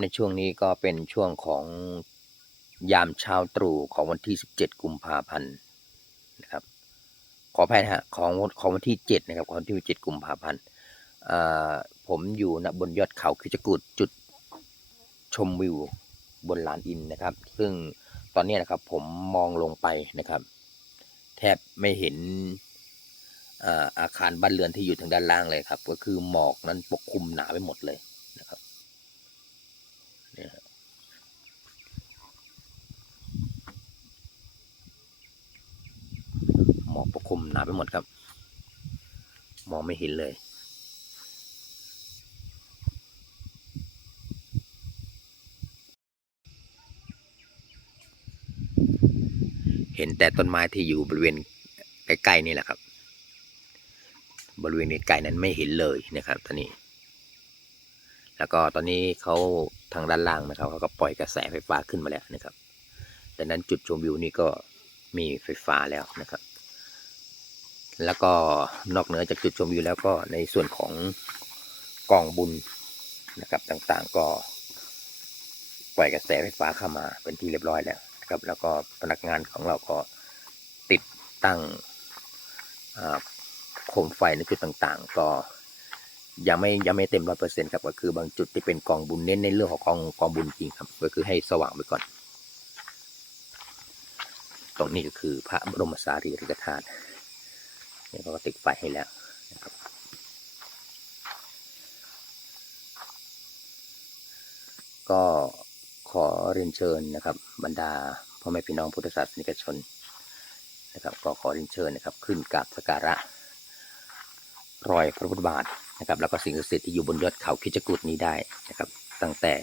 ในช่วงนี้ก็เป็นช่วงของยามเช้าตรู่ของวันที่ 17 กุมภาพันธ์นะครับ ขออภัยนะฮะของของวันที่ 7 นะครับของวันที่ 7 กุมภาพันธ์ผมอยู่ณบนยอดเขาคิจกูดจุดชมวิวบนลานอินนะครับ ซึ่งตอนนี้นะครับผมมองลงไปนะครับ แทบไม่เห็นอาคารบ้านเรือนที่อยู่ทางด้านล่างเลยครับ ก็คือหมอกนั้นปกคลุมหนาไปหมดเลยนะครับเนี่ยฮะหมอ กปกคลุมหนาไปหมดครับ มองไม่เห็นเลย เห็นแต่ต้นไม้ที่อยู่บริเวณใกล้ๆนี่แหละครับ บริเวณใกล้ๆนั้นไม่เห็นเลยนะครับตอนนี้ แล้วก็ตอนนี้เขาทางด้านล่างนะครับเขาก็ปล่อยกระแสไฟฟ้าขึ้นมาแล้วนะครับดังนั้นจุดชมวิวนี่ก็มีไฟฟ้าแล้วนะครับ แล้วก็นอกเหนือจากจุดชมวิวแล้วก็ในส่วนของกองบุญนะครับต่างๆ ก็ปล่อยกระแสไฟฟ้าเข้ามาเป็นที่เรียบร้อยแล้วครับแล้วก็พนักงานของเราก็ติดตั้งโคมไฟในจุดต่างๆ ก็ยังไม่ยังไม่เต็มร้อยเปอร์เซ็นต์ครับก็คือบางจุดที่เป็นกองบุญเน้นในเรื่องของกองกองบุญจริงครับก็คือให้สว่างไปก่อน ตรงนี้ก็คือพระบรมสารีริกธาตุ นี่ยเขาก็ติดไฟให้แล้วนะครับก็ขอเรียนเชิญนะครับ บรรดาพ่อแม่พี่น้องพุทธศาสนิกชนนะครับ ก็ขอเรียนเชิญนะครับ ขึ้นกราบสักการะ รอยพระพุทธบาทนะครับ แล้วก็สิ่งศักดิ์สิทธิ์ที่อยู่บนยอดเขาคิจกุฏนี้ได้นะครับ ตั้งแต่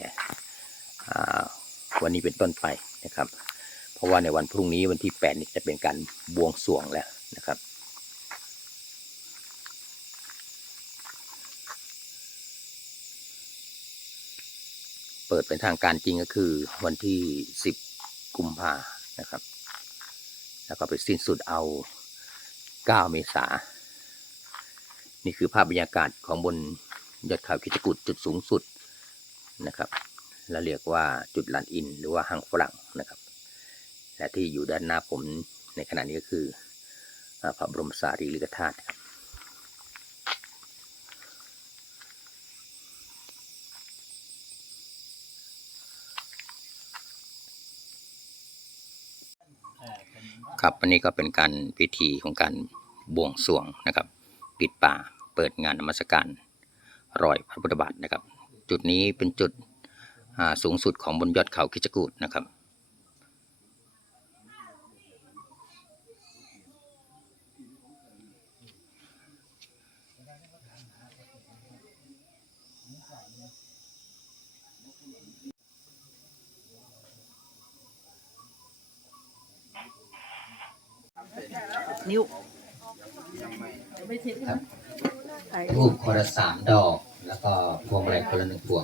วันนี้เป็นต้นไปนะครับ เพราะว่าในวันพรุ่งนี้วันที่8นี่จะเป็นการบวงสรวงแล้วนะครับ ปิดเป็นทางการจริงก็คือวันที่ 10 กุมภานะครับ แล้วก็ไปสิ้นสุดเอา 9 เมษา นี่คือภาพบรรยากาศของบนยอดเขาคิจกุฏจุดสูงสุดนะครับเราเรียกว่าจุดลานอิน หรือว่าหางฝรั่งนะครับ และที่อยู่ด้านหน้าผมในขณะนี้ก็คือพระบรมสารีริกธาตุครับ ครับวันนี้ก็เป็นการพิธีของการบวงสรวงนะครับ ปิดป่าเปิดงานนมัสการรอยพระพุทธบาทนะครับ จุดนี้เป็นจุดสูงสุดของบนยอดเขาคิจกูดนะครับ นิ้วทูบคนละสามดอก แล้วก็พวงมาลัยคนละหนึ่งพวง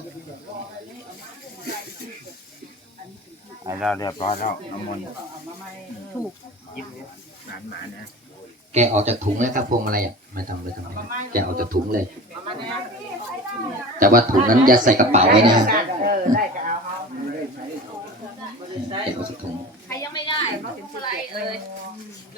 ไอ้เราเรียบร้อยแล้วน้ำมนต์ถูกยิ้มหมานหมานนะแกะออกจากถุงเลยครับพวงมาลัยอะไม่ทำไม่ทำไม่ทำแกะออกจากถุงเลย แต่ว่าถุงนั้นอย่าใส่กระเป๋าไว้นะฮะเออได้ก็เอาเขาแกะออกจากถุง ใครยังไม่ได้มาถึงอะไรเอ่ยย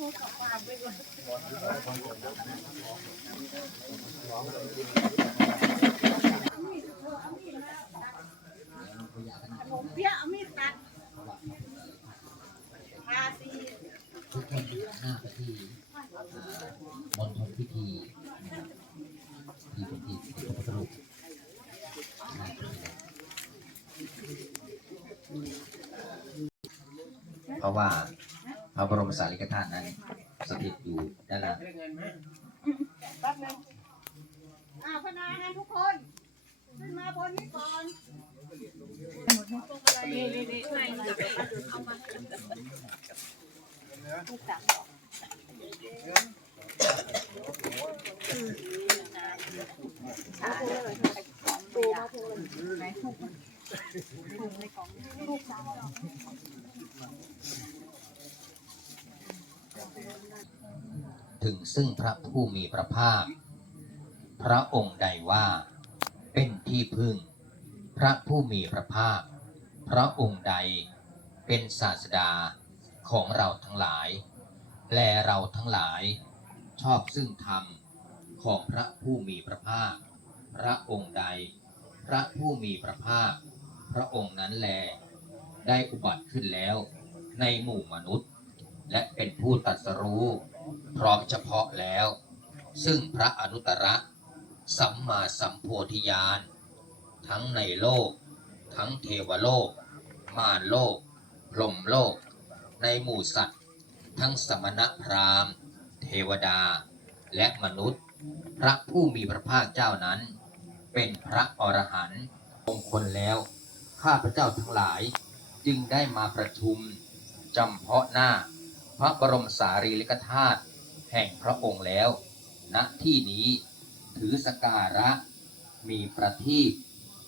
ทุกคนหน้าไปที่มณฑลพิธีที่เป็นที่พระพุทธรูปเพราะว่า ระบรมสารีริกธาตุนั้นสถิตอยู่ด้านล่างอ่าพนาให้ทุกคน ขึ้นมาบนนี้ก่อนนี่นี่นี่ไม่เดี๋ยวเอามาถึง ซึ่งพระผู้มีพระภาค พระองค์ใดว่า เป็นที่พึ่ง พระผู้มีพระภาค พระองค์ใดเป็นศาสดาของเราทั้งหลาย และเราทั้งหลาย ชอบซึ่งธรรมของพระผู้มีพระภาค พระองค์ใด พระผู้มีพระภาค พระองค์นั้นแล ได้อุบัติขึ้นแล้วในหมู่มนุษย์ และเป็นผู้ตรัสรู้ พร้อมเฉพาะแล้ว ซึ่งพระอนุตตรสัมมาสัมโพธิญาณ ทั้งในโลก ทั้งเทวโลก มารโลก พรหมโลก ในหมู่สัตว์ ทั้งสมณพราหมณ์ เทวดา และมนุษย์ พระผู้มีพระภาคเจ้านั้น เป็นพระอรหันต์มงคลแล้ว ข้าพระเจ้าทั้งหลายจึงได้มาประชุมจำเพาะหน้า พระบรมสารีริกธาตุแห่งพระองค์แล้ว ณ ที่นี้ถือสการะ มีประทีป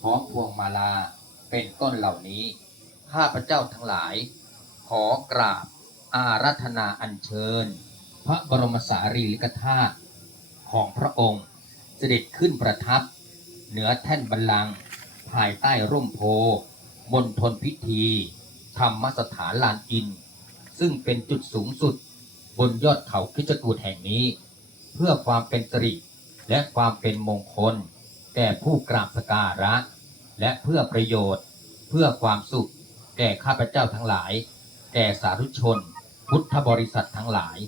พร้อมพวงมาลา เป็นต้นเหล่านี้ ข้าพระเจ้าทั้งหลาย ขอกราบอารัธนาอัญเชิญ พระบรมสารีริกธาตุของพระองค์เสด็จขึ้นประทับ เหนือแท่นบัลลังก์ภายใต้ร่มโพบนทนพิธีธรรมสถานลานอิน ซึ่งเป็นจุดสูงสุดบนยอดเขาคริสตกูฏแห่งนี้ เพื่อความเป็นสิริและความเป็นมงคล แก่ผู้กราบสการะ และเพื่อประโยชน์ เพื่อความสุข แก่ข้าพเจ้าทั้งหลาย แก่สาธุชน พุทธบริษัททั้งหลาย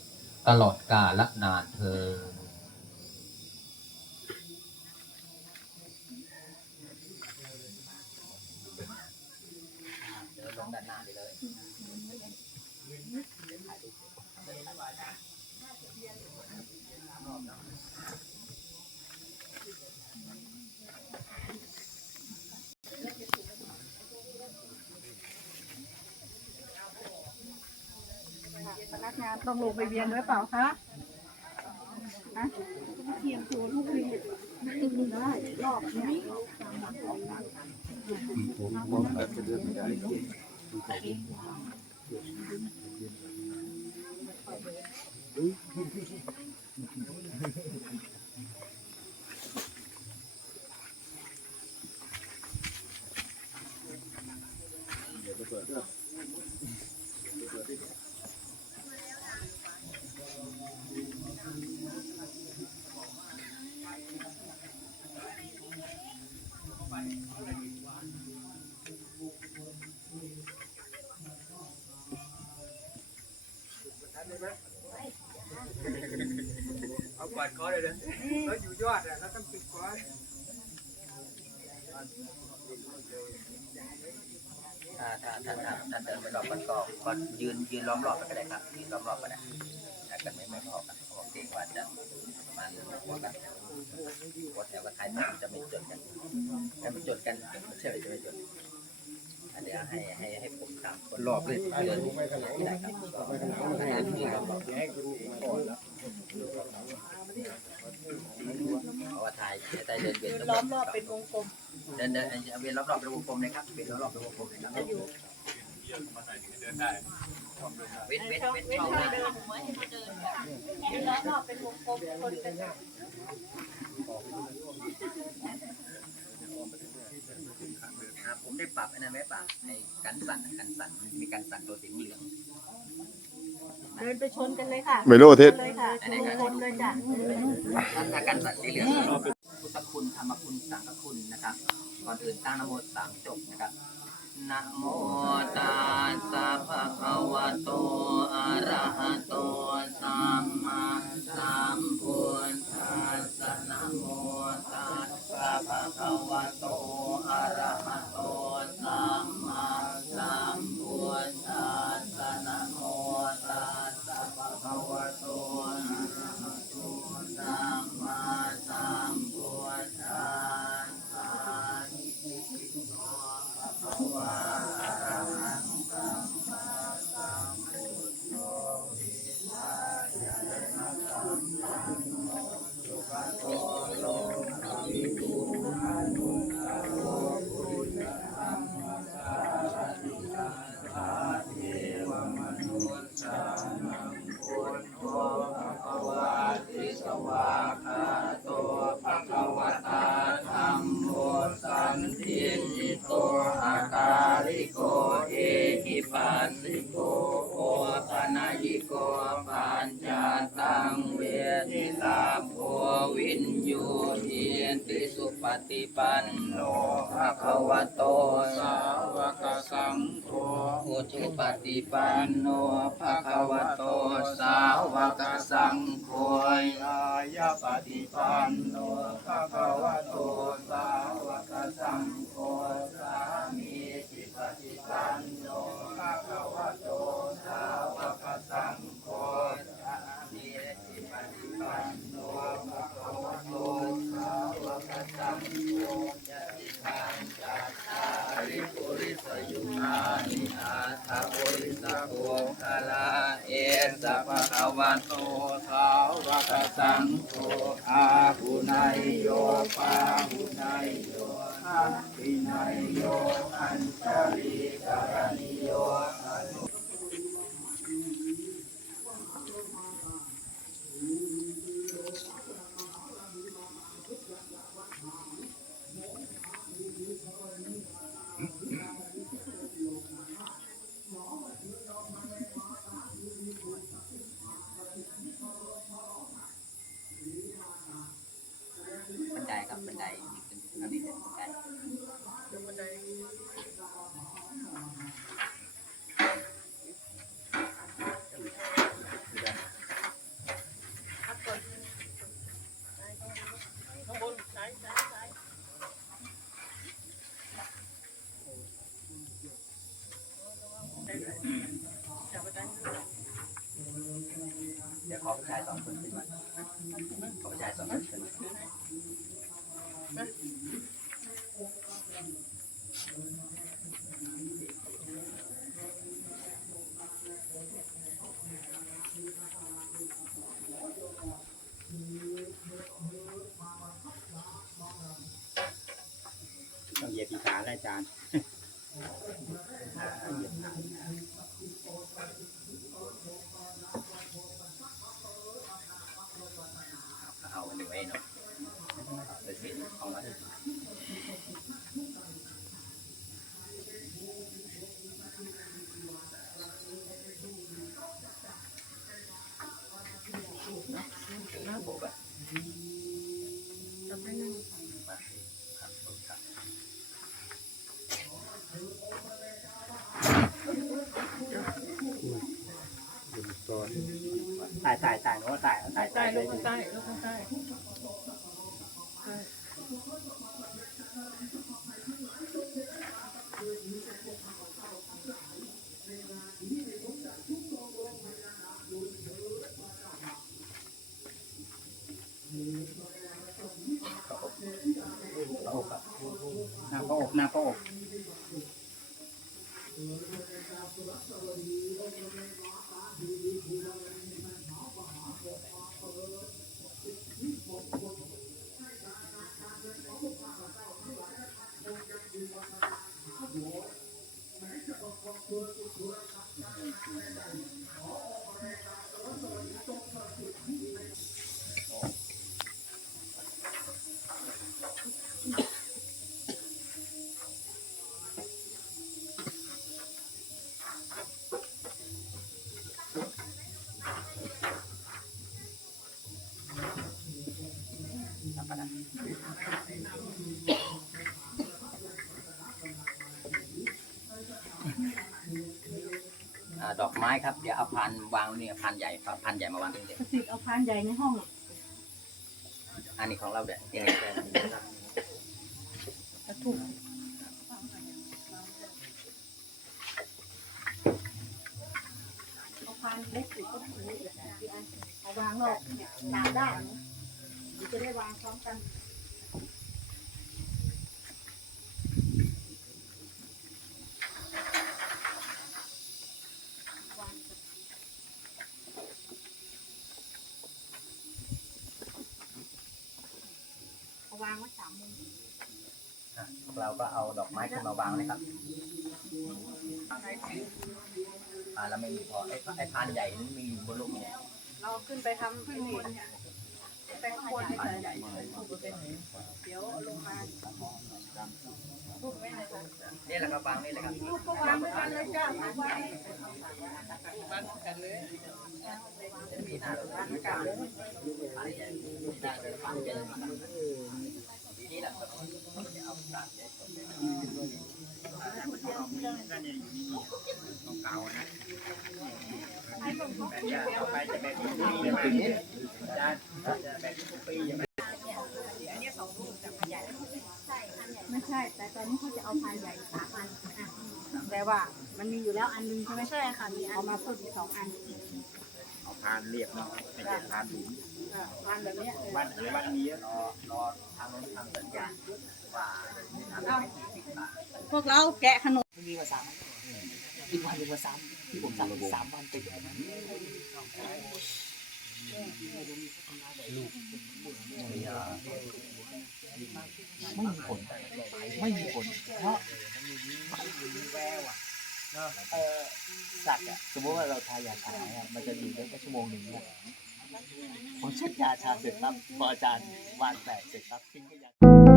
ตลอดกาลนานเธอดินลงด้านหน้าไปเลย พนักงานต้องลงไปเวียนด้วยเปล่าคะฮะเทียมตัวลูกเรียนได้รอบเนี้ ย เอากอดคอเลยเลยแล้วอยู่ยอดอะแล้วต้องติดคอถ้าถ้าถ้าถ้าถ้าเดินไปรอบมันก็ก็ยืนยืนล้อมรอบไปก็ได้ครับยืนล้อมรอบก็ได้ถ้าเกิดไม่ไม่พอกันเพราะว่าเกรงว่าจะประมาณหัวกันแถวหัวแถวกับท้ายแถวจะไม่จดกันถ้าไม่จดกันไม่ใช่จะไม่จดอันเดี๋ยวให้ให้ให้ผมสามคนรอบเลยเดินไม่ได้ครับให้ยืนล้อมรอบเพราะว่า ถ่ายถ่ายเดินเวียนล้อมรอบเป็นวงกลมเดินเดินเวียนรอบๆเป็นวงกลมเลยครับเวียนรอบๆเป็นวงกลมเลยครับเว้นเว้นเว้นช่องว่างเดินล้อมรอบเป็นวงกลมคนเป็นอ่าผมได้ปรับอันนั้นไว้ปรับในการสั่นการสั่นมีการสั่นตัวสีเหลืองเดินไปชนกันเลยค่ะไม่รู้เทศเลยค่ะชนคนเลยจ้ะถ้าการสั่นสีเหลือง ตคุณธรรมคุณสังฆคุณนะครับก่อนอื่นตั้งนโมสามจบนะครับนะโมตัสสะภะคะวะโตอะระหะโตสัมมาสัมพุทธัสสะนะโมตัสสะภะคะวะโตอะระหะโตสัม ปฏิปันโน You. อาจารย์เอาหน่วยเนาะไปสิเอามาน้าบอกแบบ ไม้ครับเดี๋ยวเอาพันวางนี่พันใหญ่พันใหญ่มาวางตรงนี้สิทธิ์เอาพันใหญ่ในห้องอันนี้ของเราแด็ดยังไงก็กถูกเอาพานเล็สิก็ถูกเอาวางรอบหนาด้านดี๋จะได้วางพร้อมกัน เลยครับพาแล้วไม่มีพอไอ้ไอ้พานใหญ่นี่มีอยู่บนโลกเนี่ยเราขึ้นไปทำพึ่งคนไปข้างบนใหญ่ใหญ่เดี๋ยวลงมาเยนี่แหละครับางนี่แหละครับกก็วางด้วยกันเลยจ้าวางกันเลยมีหน้าเรางกันลยมีหน้าเางกันเลยนี่แหละ ไม่ใช่ แต่ตอนนี้เขาจะเอาพานใหญ่สามอันอะแต่ว่ามันมีอยู่แล้วอันนึงใช่ไหมใช่ค่ะมีเอามาเพิ่มอีกสองอัน เอาพานเรียบเนาะไม่ใช่พานถุง อะพานแบบเนี้ยบ้านบ้านนี้รอรอทางโน้นทำสัญญาว่าเอาพวกเราแกะขนมไม่มีมาสามอีกวันหนึ่งมาสามที่ผมสั่งสามวันติดไม่มีผลไม่มีผลเพราะเออสัตว์อะสมมติว่าเราทายาชาอะมันจะอยู่ได้แค่ชั่วโมงหนึ่งเนี่ย ผมช็ดยาชาเสร็จครับพออาจารย์วานแตกเสร็จครับทิ้งขยะ